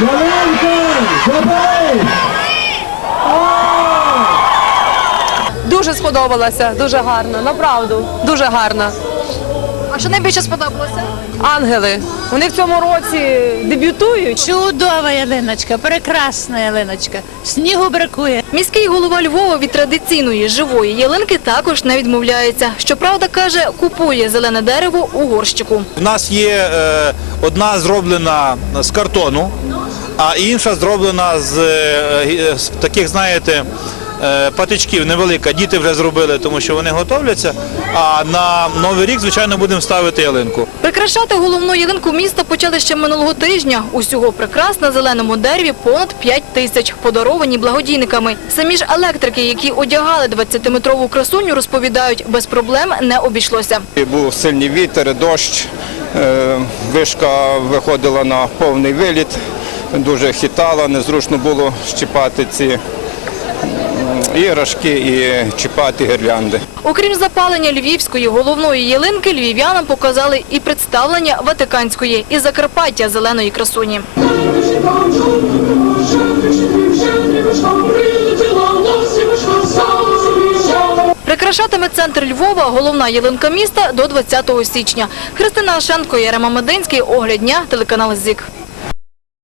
Ялинки, О! Дуже сподобалося, дуже гарно, На правду дуже гарно. А що найбільше сподобалося? Ангели. Вони в цьому році дебютують. Чудова ялиночка, прекрасна ялиночка, снігу бракує. Міський голова Львова від традиційної живої ялинки також не відмовляється. Щоправда, каже, купує зелене дерево у горщику. У нас є одна зроблена з картону. А інша зроблена з, з таких, знаєте, патичків невелика. Діти вже зробили, тому що вони готовляться. А на новий рік, звичайно, будемо ставити ялинку. Прикрашати головну ялинку міста почали ще минулого тижня. Усього прикрас на зеленому дереві понад 5 тисяч подаровані благодійниками. Самі ж електрики, які одягали 20-метрову красуню, розповідають без проблем не обійшлося. Був сильний вітер, дощ, вишка виходила на повний виліт. Дуже хітала, незручно було щипати ці іграшки і чіпати гірлянди. Окрім запалення львівської головної ялинки, львів'янам показали і представлення ватиканської і закарпаття зеленої красуні. Прикрашатиме центр Львова. Головна ялинка міста до 20 січня. Христина Ашенко, Ярема Мединський дня, телеканал Зік.